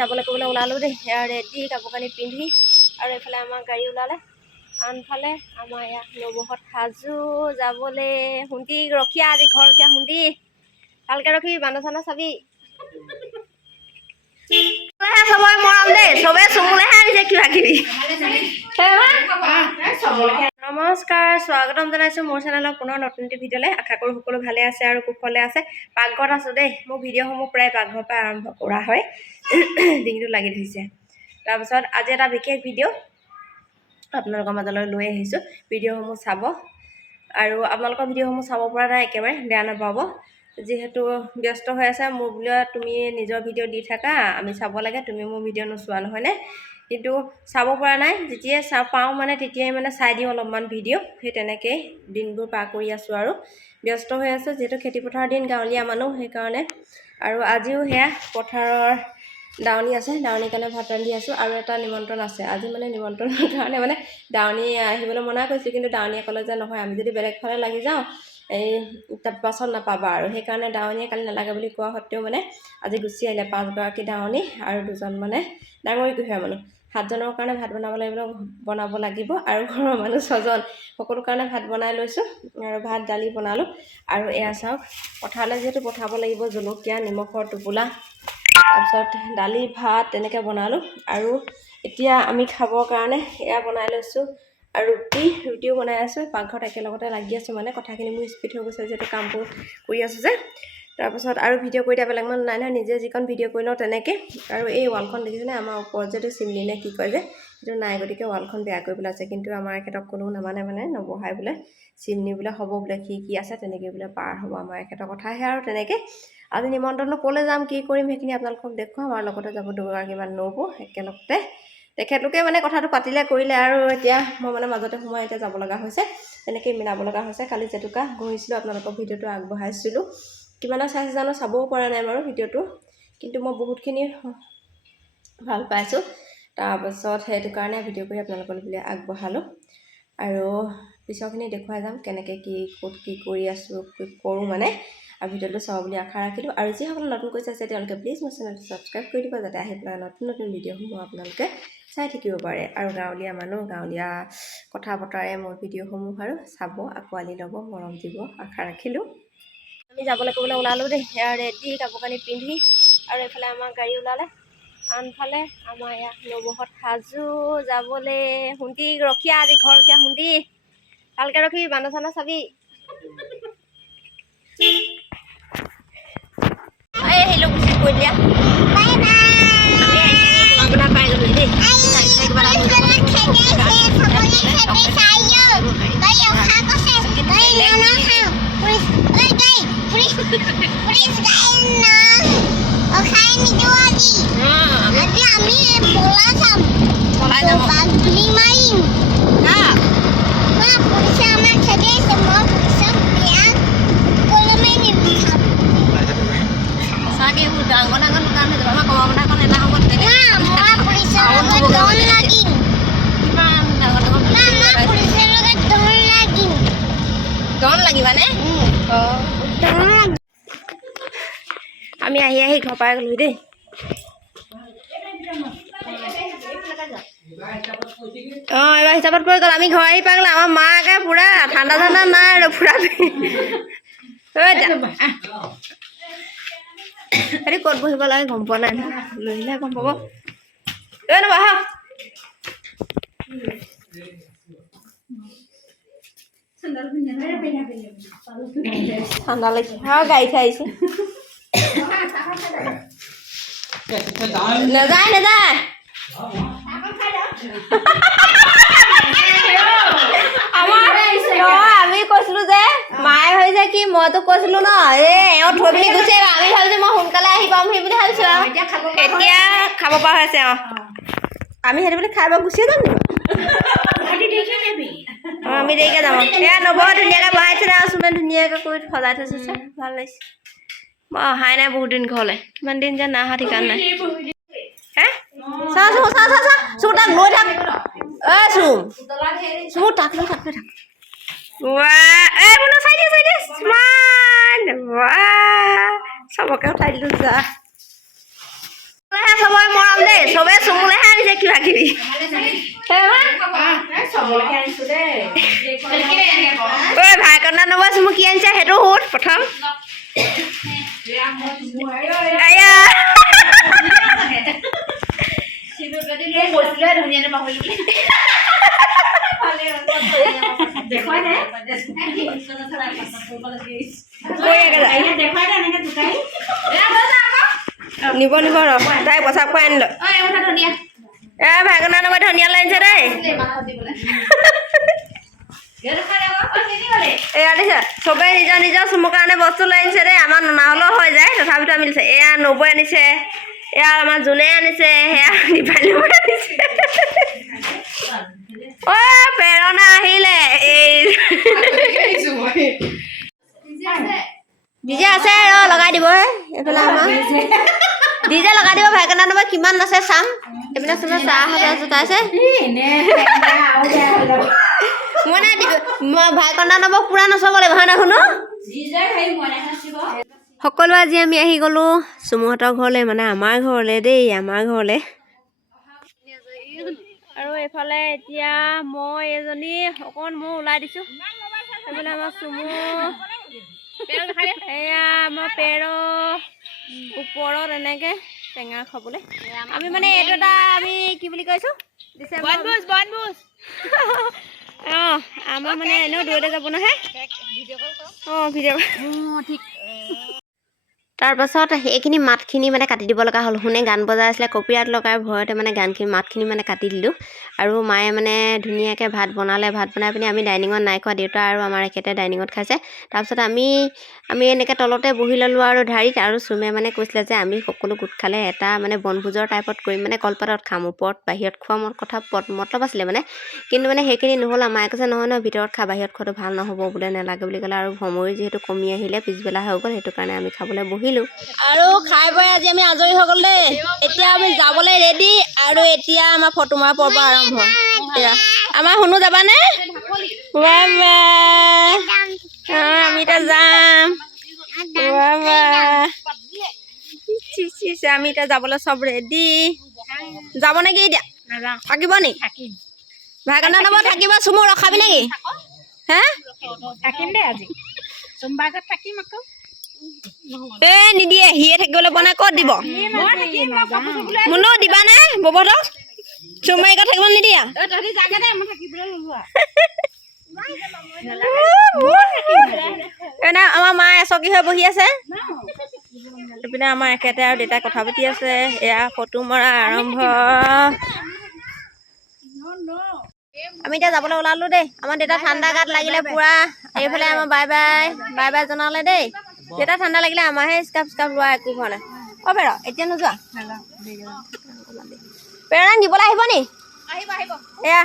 যাবলৈ ক'বলৈ ওলালোঁ দেই ৰেডি কাপোৰ কানি পিন্ধি আৰু এইফালে আমাৰ গাড়ী ওলালে আনফালে আমাৰ ইয়াত নবহত সাজু যাবলৈ শুন্তি ৰখীয়া আজি ঘৰ ৰখীয়া শুন্তি ভালকৈ ৰখিবি বান্ধা চান্ধা চাবি চবৰে মৰম দেই চবে চুমুলেহে আনিছে কিবা কিবি নমস্কাৰ স্বাগতম জনাইছোঁ মোৰ চেনেলৰ পুনৰ নতুন এটি ভিডিঅ'লৈ আশা কৰোঁ সকলো ভালে আছে আৰু কুশলে আছে পাকঘৰত আছোঁ দেই মোৰ ভিডিঅ'সমূহ প্ৰায় পাকঘৰৰ পৰা আৰম্ভ কৰা হয় ডিঙিটো লাগি ধৰিছে তাৰপিছত আজি এটা বিশেষ ভিডিঅ' আপোনালোকৰ মাজলৈ লৈ আহিছোঁ ভিডিঅ'সমূহ চাব আৰু আপোনালোকৰ ভিডিঅ'সমূহ চাব পৰা নাই একেবাৰে বেয়া নাপাব যিহেতু ব্যস্ত হৈ আছে মোৰ বোলে তুমি নিজৰ ভিডিঅ' দি থাকা আমি চাব লাগে তুমি মোৰ ভিডিঅ' নোচোৱা নহয়নে কিন্তু চাব পৰা নাই যেতিয়াই পাওঁ মানে তেতিয়াই মানে চাই দিওঁ অলপমান ভিডিঅ' সেই তেনেকেই দিনবোৰ পাৰ কৰি আছোঁ আৰু ব্যস্ত হৈ আছোঁ যিহেতু খেতিপথাৰৰ দিন গাঁৱলীয়া মানুহ সেইকাৰণে আৰু আজিও সেয়া পথাৰৰ দাৱনী আছে দাৱনীৰ কাৰণে ভাত ৰান্ধি আছোঁ আৰু এটা নিমন্ত্ৰণ আছে আজি মানে নিমন্ত্ৰণৰ কাৰণে মানে দাৱনী আহিবলৈ মনা কৰিছোঁ কিন্তু দাৱনীয়ে ক'লে যে নহয় আমি যদি বেলেগ ফালে লাগি যাওঁ এই তাত পাছত নাপাবা আৰু সেইকাৰণে দাৱনীয়ে কালি নালাগে বুলি কোৱা সত্ত্বেও মানে আজি গুচি আহিলে 5গৰাকী দাৱনী আৰু 2জন মানে ডাঙৰি কুহীয়া মানুহ 7জনৰ কাৰণে ভাত বনাব লাগিব আৰু ঘৰৰ মানুহ 6জন সকলো কাৰণে ভাত বনাই লৈছোঁ আৰু ভাত দালি বনালোঁ আৰু এয়া চাওক পথাৰলৈ যিহেতু পঠাব লাগিব জলকীয়া নিমখৰ টোপোলা তাৰপিছত দালি ভাত তেনেকৈ বনালোঁ আৰু এতিয়া আমি খাবৰ কাৰণে এয়া বনাই লৈছোঁ আৰু ৰুটিও বনাই আছোঁ পাকঘৰত একেলগতে লাগি আছোঁ মানে কথাখিনি মোৰ স্পীড হৈ গৈছে যিহেতু কামবোৰ কৰি আছোঁ যে তাৰপিছত আৰু ভিডিঅ' কৰি দিয়া বেলেগ মানুহ নাই নহয় নিজে যিকণ ভিডিঅ' কৰি লওঁ তেনেকৈ আৰু এই ৱালখন দেখিছেনে আমাৰ ওপৰত যিটো চিমনি নে কি কয় যে সেইটো নাই গতিকে ৱালখন বেয়া কৰি পেলাই আছে কিন্তু আমাৰ এখেতক কোনো নামানে মানে নবহাই বোলে চিমনি বোলে হ'ব বোলে কি আছে তেনেকৈ বোলে পাৰ হ'ব আমাৰ এখেতৰ কথাহে আৰু তেনেকৈ আজি নিমন্ত্ৰণত ক'লৈ যাম কি কৰিম সেইখিনি আপোনালোকক দেখুৱাম আমাৰ লগতে যাব 2গৰাকীমান নৌব একেলগতে তেখেতলোকে মানে কথাটো পাতিলে কৰিলে আৰু এতিয়া মই মানে মাজতে সোমাই এতিয়া যাব লগা হৈছে তেনেকৈ মিলাব লগা হৈছে কালি জেতুকা ঘঁহিছিলোঁ আপোনালোকক ভিডিঅ'টো আগবঢ়াইছিলোঁ কিমানৰ চাইছে জানো চাবও পৰা নাই বাৰু ভিডিঅ'টো কিন্তু মই বহুতখিনি ভাল পাইছোঁ তাৰপাছত সেইটো কাৰণে ভিডিঅ' কৰি আপোনালোকৰ বুলি আগবঢ়ালোঁ আৰু পিছৰখিনি দেখুৱাই যাম কেনেকৈ ক'ত কি কৰি আছোঁ কি কৰোঁ মানে আৰু ভিডিঅ'টো চাব বুলি আশা ৰাখিলোঁ আৰু যিসকলে নতুনকৈ চাইছে তেওঁলোকে প্লিজ মোৰ চেনেলটো ছাবস্ক্ৰাইব কৰি দিব যাতে আহি পেলাই নতুন ভিডিঅ'সমূহ আপোনালোকে চাই থাকিব পাৰে আৰু গাঁৱলীয়া মানুহ গাঁৱলীয়া কথা বতৰাৰে মোৰ ভিডিঅ'সমূহ আৰু চাব আঁকোৱালি ল'ব মৰম দিব আশা ৰাখিলোঁ আমি যাবলৈ ক'বলৈ ওলালোঁ দেই ৰেডি কাপোৰ কানি পিন্ধি আৰু এইফালে আমাৰ গাড়ী ওলালে আনফালে আমাৰ ইয়াত নবহত সাজু যাবলৈ শুন্তি ৰখীয়া আজি ঘৰ ৰখীয়া শুন্তি ভালকৈ ৰখিবি বান্ধা চান্ধা চাবি আহিলোঁ গুচি কৈ দিয়া আপোনাৰ পাই গ'লোঁ দেই লাগিবানে আমি আহি ঘৰ পাই গ'লোঁ দেই এবাৰ হিচাপত পৰি গ'ল আমি ঘৰ আহি পাই গ'লোঁ আমাৰ মাকে পুৰা ঠাণ্ডা নাই আৰু পুৰা হেৰি ক'ত বহিব লাগে গম পোৱা নাই লৈ আহিলে গম পাব নবহা ঠাণ্ডা লাগিছে গাড়ী থৈ আহিছে নাযায় আমি কৈছিলোঁ যে মায়ে ভাবিছে কি মইতো কৈছিলোঁ ন এওঁ থৈ পিনি গুচি আহিব আমি ভাবিছোঁ মই সোনকালে আহি পাম সেই বুলি ভাবিছোঁ আৰু এতিয়া খাব পৰা হৈছে আমি সেইটো বুলি খাই গুচিয়ে যাম আমি দেৰিকৈ যাম এয়া নব ধুনীয়াকৈ বহাইছিলে আৰু চুমে ধুনীয়াকৈ কৰি সজাই থৈছোঁ ভাল লাগিছে মই অহাই নাই বহুত দিন ঘৰলৈ কিমান দিন যে নাই অহা ঠিকান নাই হে চা চু তাক লৈ থাক চু তাক লৈ থাক চবকে উঠাই দিলোঁ যা চবৰে মৰম চবে চুমুলেহে আনিছে কিবা কিবি ঐ ভাইকনা নবৌ চুমু কি আনিছে সেইটো সুধ প্ৰথম নিব নিব ৰ তাই বচাব খুৱাই আনিল ভাইকনা নবৌ ধনিয়া লাইছে দেই এয়া দিছে চবেই নিজৰ নিজৰ চুমৰ কাৰণে বস্তু লৈ আনিছে দেই আমাৰ ননা হ'লেও হৈ যায় তথাপিতো আমি দিছে এয়া নবৈ আনিছে এয়া আমাৰ যোনে আনিছে সেয়া দীপালি আনিছে অ প্ৰেৰণা আহিলে এই ডিজে আছে ৰ লগাই দিব এইফালে আমাৰ ডিজে লগাই দিব ভাইকনা নবৌ কিমান আছে চাম এইপিনে চবে চাহ জোতাইছে মানে ভাইকনা নবৌ পুৰা নচব লাগিব হয় নাই শুনো সকলো আজি আমি আহি গ'লো চুমুহঁতৰ ঘৰলৈ মানে আমাৰ ঘৰলৈ দেই আমাৰ ঘৰলৈ আৰু এইফালে এতিয়া মই এজনী অকণ মই ওলাই দিছোঁ এইফালে আমাৰ চুমু এয়া আমাৰ পেৰ ওপৰত এনেকৈ টেঙা খাবলৈ আমি মানে এইটো এটা আমি কি বুলি কৈছোঁ অঁ আমাৰ মানে এনেও দূৰতে যাব নহয় অঁ ভিডিঅ' ঠিক তাৰপাছত এইখিনি মাতখিনি মানে কাটি দিব লগা হ'ল শুনে গান বজাই আছিলে কপিৰাইট লগাই ভয়তে মানে মাতখিনি মানে কাটি দিলোঁ আৰু মায়ে মানে ধুনীয়াকৈ ভাত বনালে ভাত বনাই পিনি আমি ডাইনিঙত নাই খোৱা দেউতা আৰু আমাৰ একেটা ডাইনিঙত খাইছে তাৰপিছত আমি এনেকৈ তলতে বহি ল'লোঁ আৰু ঢাৰিত আৰু চুমে মানে কৈছিলে যে আমি সকলো গোট খালে এটা মানে বনভোজৰ টাইপত কৰিম মানে কলপাতত খাম ওপৰত বাহিৰত খোৱা কথা মতলব আছিলে মানে কিন্তু মানে সেইখিনি নহ'ল মায়ে কৈছে নহয় নহয় ভিতৰত খা বাহিৰত খোৱাটো ভাল নহ'ব বোলে নালাগে বুলি ক'লে আৰু সময় যিহেতু কমি আহিলে পিছবেলা হৈ গ'ল সেইটো কাৰণে আমি খাবলৈ বহিলোঁ আৰু খাই বৈ আজি আমি আজৰি হৈ গ'ল দেই এতিয়া আমি যাবলৈ ৰেডি আৰু এতিয়া আমাৰ ফটো মৰা পৰ্ব আৰম্ভ এতিয়া আমাৰ শুনো যাবানে আমি এতিয়া যাম আমি এতিয়া যাবলৈ চব ৰেডি যাব নেকি এতিয়া থাকিব নি ভাইকনা নবৌ থাকিব চুমু ৰখাবি নেকি হে থাকিম দেই আজি সোমবাৰত থাকিম আকৌ এ নিদিয়ে সিয়ে থাকিবলৈ বনাই ক'ত দিব মুনু দিবানে ববহঁতক চুমাৰীকত থাকিব নিদিয়া আমাৰ মা এচকী হৈ বহি আছে এইপিনে আমাৰ এখেতে আৰু দেউতাই কথা পাতি আছে এয়া ফটো মৰা আৰম্ভ আমি এতিয়া যাবলৈ ওলালোঁ দেই আমাৰ দেউতা ঠাণ্ডা গাত লাগিলে পুৰা এইফালে আমাৰ বাই বাই জনালে দেই দেউতা ঠাণ্ডা লাগিলে আমাৰহে স্কাৰ্ফ লোৱা একো হোৱা নাই অ পেৰ এতিয়া নোযোৱা পেৰনাক দিবলৈ আহিব নি এয়া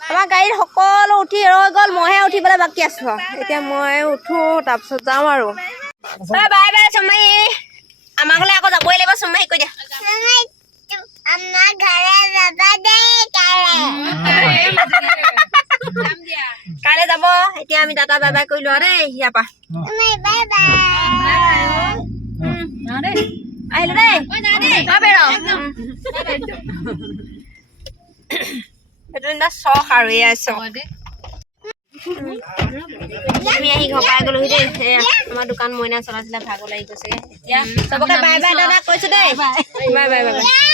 আমাৰ গাড়ীত সকলো উঠি ৰৈ গ'ল মইহে উঠিবলৈ বাকী আছো এতিয়া মই উঠো তাৰপিছত যাওঁ আৰু বাই বাই চুমাহী আমাৰ ঘৰলৈ আকৌ যাবই লাগিব চুমাহী কৈ দিয়া কাইলৈ যাব এতিয়া আমি দাদা বাই বাই কৰিলো আৰু দেই ইয়াৰ পৰা আহিলো দেই সেইটো চখ আৰু এয়া চখ আমি আহি ঘৰ পাই গ'লোহি দেই আমাৰ দোকান মইনা চলাইছিলে ভাগৰ লাগি গৈছেগে এতিয়া চবকে বাই বাই দাদা কৈছো দেই বাই বাই বাই বাই